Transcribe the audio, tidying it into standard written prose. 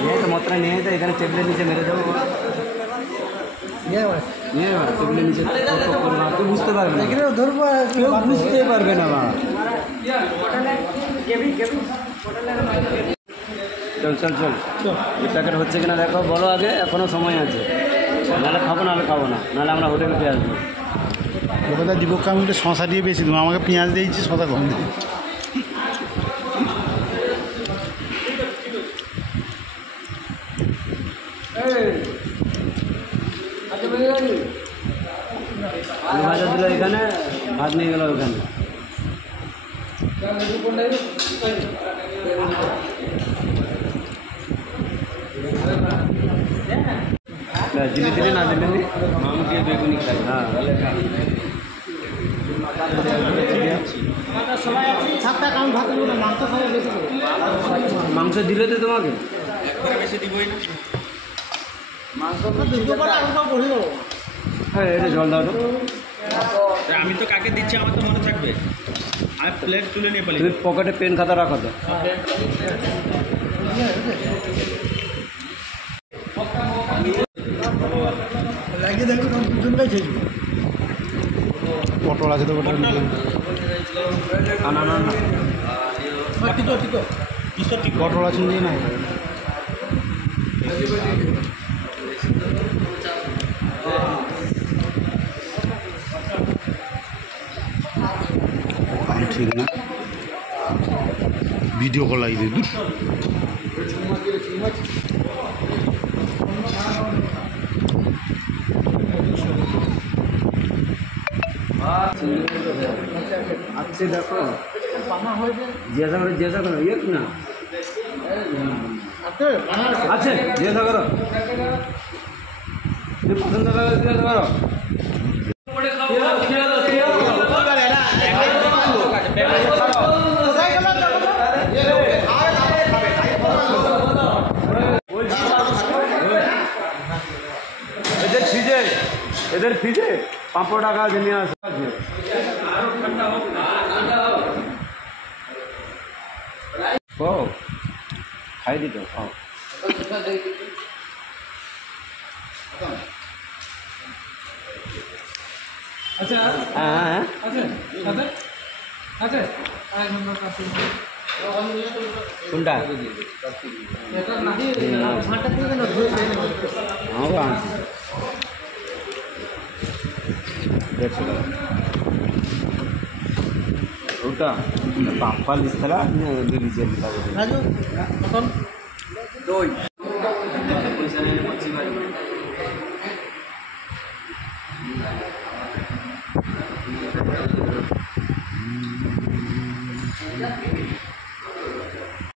নিয়ে তো মাত্রা নিয়ে তো এখানে টেবিলের নিচে মেরে দেবো নিয়ে টেবিলের নিচে কেউ বুঝতে পারবে না ধরবো কেউ বুঝতে পারবে না মা চল চল চল এই প্যাকেট হচ্ছে কিনা দেখো বলো আগে এখনও সময় আছে নাহলে খাবো না নাহলে আমরা হোটেলে পেয়ে আসবো ওটা দীপক আমি একটু শশা দিয়ে বেশি দেবো আমাকে পেঁয়াজ দিয়েছি শশা কম দেবো আলু ভাজা দিল এখানে ভাত নিয়ে গেল ওখানে দিলে দিলে না দিলে মাম দিয়ে বেগুনি খাই হ্যাঁ মাংস দিলে তো তোমাকে বেশি দিবই না হ্যাঁ এটা জল দাও তো আমি তো কাকে দিচ্ছি আমার তো মনে থাকবে আমি প্লেট তুলে নিয়ে পালি তুমি পকেটে পেন খাতা রাখো তো লাগিয়ে দেখো দুজনটাই খেয়েছি পটল আছে তো পটল না পটল আছে নিয়ে না ঠিক না ভিডিও কল লাগিয়ে দিই দূর अच्छे देखो जैसा करो ये ना अच्छे जैसा करो पसंद करो এদের ফ্রিজে 500 টাকা নিয়ে আসে ও খাই দিত আচ্ছা হ্যাঁ আচ্ছা কোনটা ওটা পাম্পাল ইস্তারা ডিজেল দই পয়সা নিয়ে